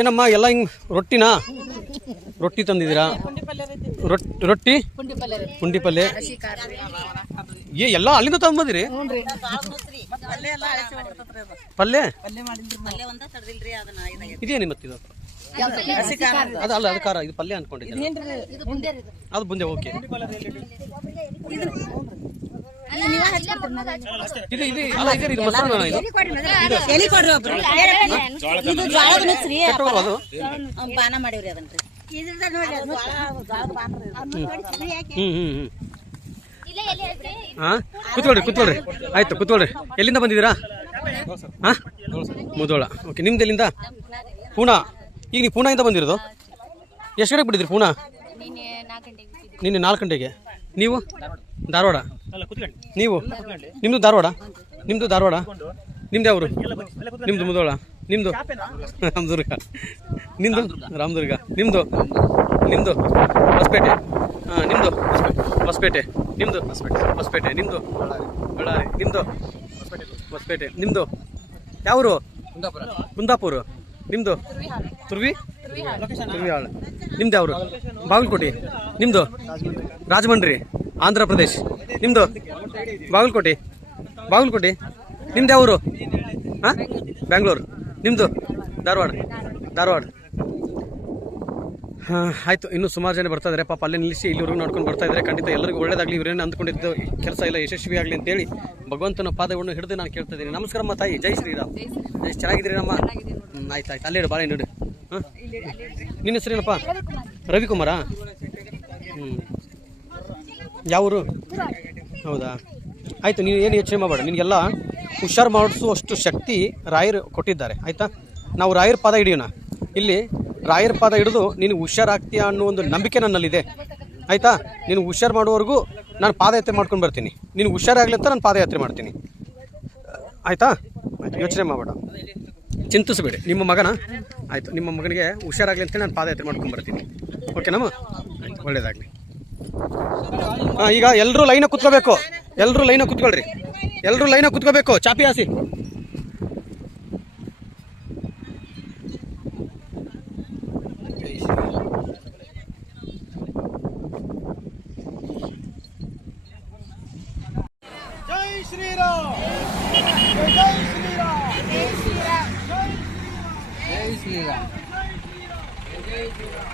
ಏನಮ್ಮ ಎಲ್ಲ ಹಿಂಗ್ ರೊಟ್ಟಿನಾ? ರೊಟ್ಟಿ ತಂದಿದ್ದೀರಾ? ರೊಟ್ಟಿ ಪುಂಡಿ ಪಲ್ಯ ಎಲ್ಲ ಅಲ್ಲಿಂದ ತಗೊಂಬಂದಿರಿ? ಪಲ್ಯ ಇದೇನಿ ಮತ್ತಿದು? ಅದಲ್ಲ, ಅದು ಖಾರ, ಇದು ಪಲ್ಯ ಅನ್ಕೊಂಡಿದ್ದೆ. ಅದು ಬುಂದೆ. ಓಕೆ, ಇದು ಇದು ಅಲ್ಲ, ಇದು ಮೊಸರು. ಕೂತ್ಕೊಳ್ರಿ. ಆಯ್ತು, ಕೂತ್ಕೊಳ್ರಿ. ಎಲ್ಲಿಂದ ಬಂದಿದ್ದೀರಾ? ಮುಧೋಳ. ಓಕೆ, ನಿಮ್ದು ಎಲ್ಲಿಂದ? ಪೂನಾ. ಈಗ ನೀವು ಪೂನಾದಿಂದ ಬಂದಿರೋದು? ಎಷ್ಟು ಗಂಟೆಗೆ ಬಿಟ್ಟಿದ್ರಿ ಪೂನಾ? ನಿನ್ನೆ 4 ಗಂಟೆಗೆ. ನೀವು ಧಾರವಾಡ? ನೀವು ನಿಮ್ಮದು ಧಾರವಾಡ? ನಿಮ್ದು ಯಾವರು? ನಿಮ್ಮದು ಮುಧೋಳ. ನಿಮ್ಮದು ರಾಮದುರ್ಗ. ನಿಮ್ಮದು ರಾಮದುರ್ಗ. ನಿಮ್ಮದು ಹೊಸಪೇಟೆ. ನಿಮ್ಮದು ಹೊಸಪೇಟೆ. ನಿಮ್ಮದು ಹೊಸಪೇಟೆ. ನಿಮ್ಮದು ಬಳ್ಳಾರಿ. ನಿಮ್ಮದು ಹೊಸಪೇಟೆ. ನಿಮ್ಮದು ಯಾವರು? ಕುಂದಾಪುರ. ನಿಮ್ಮದು ತುರ್ವಿಹಾಳ್. ನಿಮ್ದು ಯಾವರು? ಬಾಗಲಕೋಟೆ. ನಿಮ್ಮದು ರಾಜಮಂಡ್ರಿ, ಆಂಧ್ರ ಪ್ರದೇಶ್. ನಿಮ್ಮದು ಬಾಗಲಕೋಟೆ. ನಿಮ್ದು ಯಾವರು? ಬ್ಯಾಂಗ್ಳೂರು. ನಿಮ್ಮದು ಧಾರವಾಡ. ಆಯಿತು. ಇನ್ನೂ ಸುಮಾರು ಜನ ಬರ್ತಾ ಇದ್ದಾರೆ. ಪಾಪ ಅಲ್ಲೇ ನಿಲ್ಲಿಸಿ ಇಲ್ಲಿವರೆಗೂ ನೋಡ್ಕೊಂಡು ಬರ್ತಾ ಇದ್ದಾರೆ. ಖಂಡಿತ ಎಲ್ಲರಿಗೂ ಒಳ್ಳೇದಾಗಲಿ. ಇವರೇನು ಅಂದ್ಕೊಂಡಿದ್ದು ಕೆಲಸ ಎಲ್ಲ ಯಶಸ್ವಿ ಆಗಲಿ ಅಂತೇಳಿ ಭಗವಂತನ ಪಾದವನ್ನು ಹಿಡಿದು ನಾನು ಕೇಳ್ತಾ ಇದ್ದೀನಿ. ನಮಸ್ಕಾರಮ್ಮ ತಾಯಿ. ಜೈ ಶ್ರೀರಾಮ್. ಚೆನ್ನಾಗಿದ್ದೀರಿ ನಮ್ಮ? ಆಯ್ತು. ಅಲ್ಲೇ ಇಡು, ಬಾಳೆ ಇಡು. ನಿನ್ನ ಹೆಸರೇನಪ್ಪ? ರವಿಕುಮಾರಾ? ಯಾವರು? ಹೌದಾ, ಆಯಿತು. ನೀನು ಏನು ಯೋಚನೆ ಮಾಡಬೇಡ. ನಿನಗೆಲ್ಲ ಹುಷಾರು ಮಾಡಿಸುವಷ್ಟು ಶಕ್ತಿ ರಾಯರು ಕೊಟ್ಟಿದ್ದಾರೆ. ಆಯಿತಾ? ನಾವು ರಾಯರ ಪಾದ ಹಿಡಿಯೋಣ. ಇಲ್ಲಿ ರಾಯರ ಪಾದ ಹಿಡಿದು ನೀನು ಹುಷಾರಾಗ್ತೀಯಾ ಅನ್ನೋ ಒಂದು ನಂಬಿಕೆ ನನ್ನಲ್ಲಿದೆ. ಆಯಿತಾ? ನೀನು ಹುಷಾರು ಮಾಡೋವರೆಗೂ ನಾನು ಪಾದಯಾತ್ರೆ ಮಾಡ್ಕೊಂಡು ಬರ್ತೀನಿ. ನೀನು ಹುಷಾರಾಗಲಿ ಅಂತ ನಾನು ಪಾದಯಾತ್ರೆ ಮಾಡ್ತೀನಿ. ಆಯಿತಾ? ಆಯಿತು, ಯೋಚನೆ ಮಾಡಬೇಡ, ಚಿಂತಿಸಬೇಡಿ. ನಿಮ್ಮ ಮಗನ? ಆಯಿತು, ನಿಮ್ಮ ಮಗನಿಗೆ ಹುಷಾರಾಗಲಿ ಅಂತೇಳಿ ನಾನು ಪಾದಯಾತ್ರೆ ಮಾಡ್ಕೊಂಡು ಬರ್ತೀನಿ. ಓಕೆನಮ್ಮ? ಆಯಿತು, ಒಳ್ಳೇದಾಗಲಿ. ಈಗ ಎಲ್ಲರೂ ಲೈನಾಗ ಕೂತ್ಕೋಬೇಕು. ಎಲ್ಲರೂ ಲೈನಾಗ ಕೂತ್ಕೊಳ್ರಿ. ಎಲ್ಲರೂ ಲೈನಾಗ ಕೂತ್ಕೋಬೇಕು. ಚಾಪಿ ಹಾಸಿ. ಜೈ ಶ್ರೀರಾಮ್. ಜೈ ಶ್ರೀರಾಮ್. ಜೈ ಶ್ರೀರಾಮ್. ಜೈ ಶ್ರೀರಾಮ್. ಜೈ ಶ್ರೀರಾಮ್.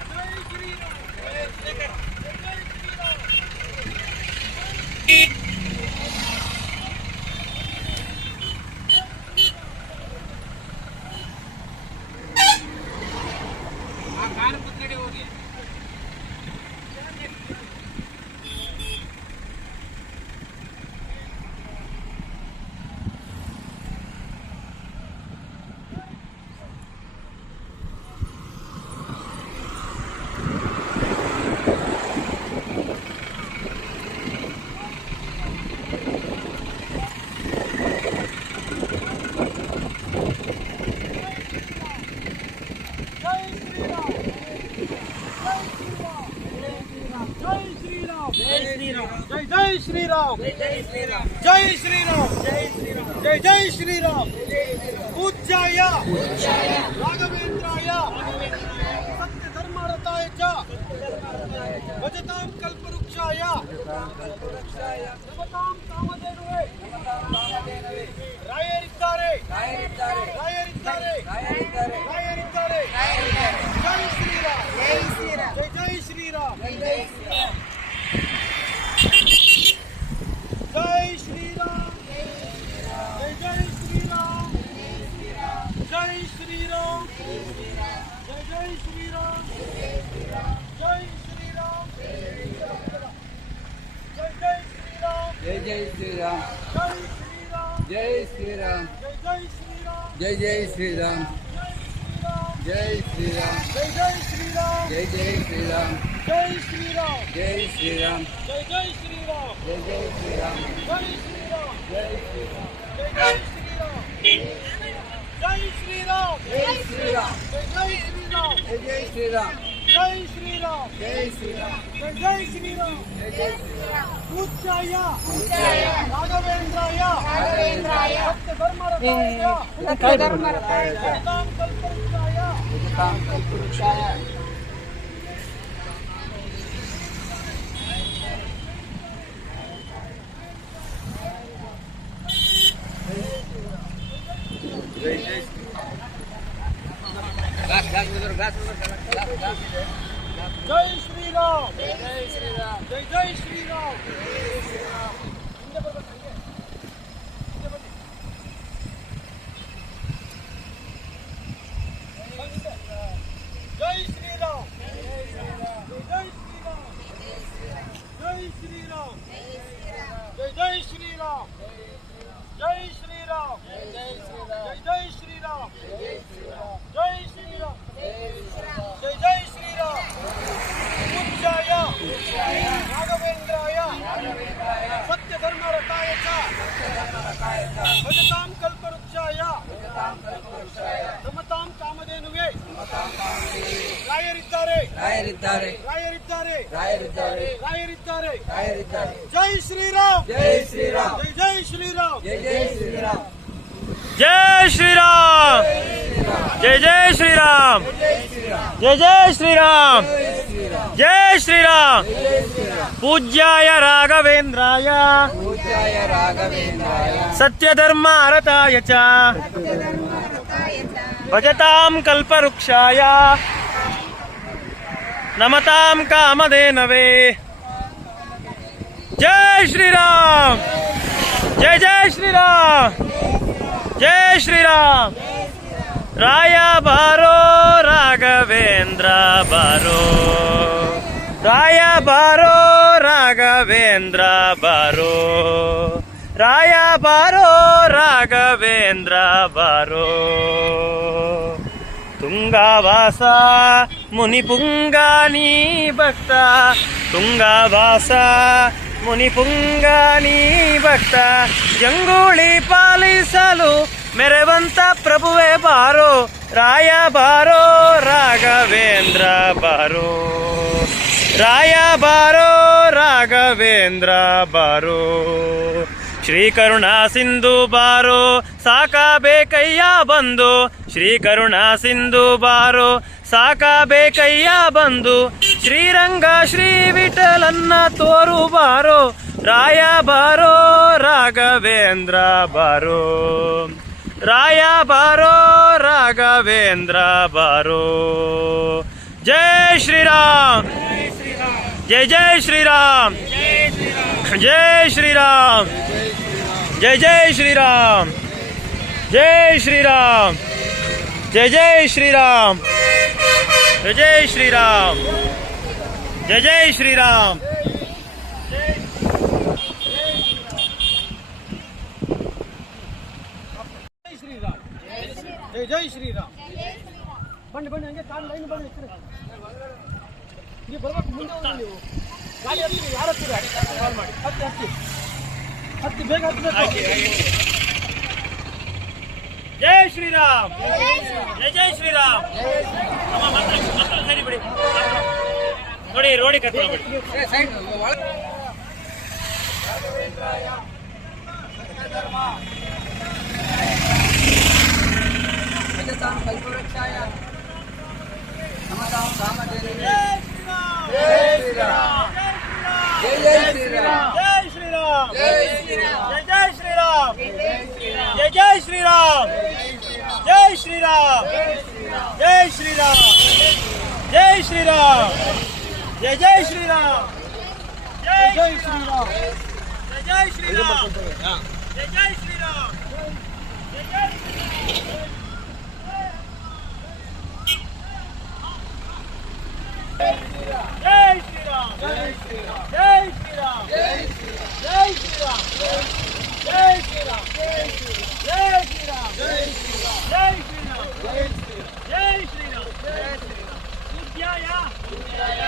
जय श्रीराम. पूज्याय राघवेंद्राय सत्यधर्मरताय च भजतां कल्पवृक्षाय नमतां कामधेनुवे रायरिद्दारे. जय श्रीराम. जय श्रीराम. जय श्रीराम. जय श्रीराम. जय श्रीराम. जय श्रीराम. जय श्रीराम. जय श्रीराम. जय जय श्रीराम. जय श्रीराम. जय जय श्रीराम. जय श्रीराम. जय श्रीराम. जय जय श्रीराम. जय श्रीराम. जय श्रीराम. जय जय श्रीराम. जय जय श्रीराम. जय श्रीराम. जय श्रीराम. जय श्रीराम. जय श्रीराम. जय श्रीराम. जय जय श्रीराम. जय श्रीराम. जय श्रीराम. जय श्रीराम. जय जय श्रीराम. पूज्याय राघवेंद्राय सत्यधर्मरताय भजतां कल्पवृक्षाय नमतां कल्पवृक्षाय जय श्री राम, जय श्री राम, जय जय श्री राम, जय श्री राम, जय श्री राम, जय जय श्री राम, जय श्री राम, जय जय श्री राम, जय श्री राम, जय जय श्री राम, पूज्याय राघवेंद्राय सत्य धर्म रताय च भजतां कल्पवृक्षाय नमतां कामधेनुवे ರಾಯರಿದ್ದಾರೆ ರಾಯರಿದ್ದಾರೆ ರಾಯರಿದ್ದಾರೆ ರಾಯರಿದ್ದಾರೆ ರಾಯರಿದ್ದಾರೆ ರಾಯರಿದ್ದಾರೆ ಜೈ ಶ್ರೀರಾಮ್, ಜೈ ಶ್ರೀರಾಮ್, ಜೈ ಜೈ ಶ್ರೀರಾಮ್, ಜೈ ಜೈ ಶ್ರೀರಾಮ್, जय श्री राम, जय जय श्री राम, जय जय श्री राम, जय श्री राम। पूज्याय राघवेंद्राय पूज्याय राघवेंद्राय सत्यधर्मारताय च भजतां कल्पवृक्षाय नमतां कामधेनवे। जय श्री राम, जय जय श्री राम, जय श्री राम। राय बारो राघवेंद्र बारो, राय बारो राघवेंद्र बारो, राय बारो राघवेंद्र बारो। ತುಂಗಾವಾಸ ಮುನಿಪುಂಗಾನಿ ಭಕ್ತ, ತುಂಗಾವಾಸ ಮುನಿಪುಂಗಾನಿ ಭಕ್ತ, ಜಂಗೂಳಿ ಪಾಲಿಸಲು ಮೆರವಂತ ಪ್ರಭುವೆ ಬಾರೋ, ರಾಯ ಬಾರೋ ರಾಘವೇಂದ್ರ ಬಾರೋ, ರಾಯ ಬಾರೋ ರಾಘವೇಂದ್ರ ಬಾರೋ। ಶ್ರೀ ಕರುಣಾ ಸಿಂಧು ಬಾರೋ ಸಾಕಬೇಕಯ್ಯ ಬಂದು, ಶ್ರೀ ಕರುಣಾ ಸಿಂಧು ಬಾರೋ ಸಾಕಬೇಕಯ್ಯ ಬಂದು, ಶ್ರೀರಂಗ ಶ್ರೀ ವಿಠಲನ್ನ ತೋರು ಬಾರೋ, ರಾಯ ಬಾರೋ ರಾಘವೇಂದ್ರ ಬಾರೋ, ರಾಯ ಬಾರೋ ರಾಘವೇಂದ್ರ ಬಾರೋ। ಜಯ ಶ್ರೀರಾಮ್, जय जय श्री राम, जय श्री राम, जय जय श्री राम, जय श्री राम, जय जय श्री राम, जय जय श्री राम, जय जय श्री राम। जय जय श्रीराम। ಬನ್ನಿ ಬನ್ನಿ, ಹಂಗೆ ಕಾಲ್ ಲೈನ್ ಬನ್ನಿ, ನೀವು ಬರ್ಬೇಕು, ಮುಂದೆ ಹೋಗಿ ನೀವು ಗಾಡಿ ಹತ್ತಿ, ಯಾರು ಹತ್ತಿರ ಕಾಲ್ ಮಾಡಿ, ಹತ್ತಿ ಹತ್ತಿ ಹತ್ತಿ, ಬೇಗ ಹತ್ತಬೇಕು। जय श्री राम, जय जय श्री राम। ಸರಿ ಬಿಡಿ ನೋಡಿ, ರೋಡಿ ಕಟ್ಕೊಂಡು ಬಿಡಿ। ಸೈಡ್ भजतां कल्पवृक्षाय नमतां कामधेनवे। जय श्री राम, जय जय श्री राम, जय श्री राम, जय श्री राम, जय जय श्री राम, जय श्री राम, जय जय श्री राम, जय श्री राम, जय श्री राम, जय श्री राम, जय जय श्री राम, जय जय श्रीराम, जय श्री राम, जय जय श्री राम, जय जय जय श्री राम, जय श्री राम, जय श्री राम, जय श्री राम, जय श्री राम, जय श्री राम, जय श्री राम, जय श्री राम, जय श्री राम, जय श्री राम, जय श्री राम, जय श्री राम, जय श्री राम। पूज्याय पूज्याय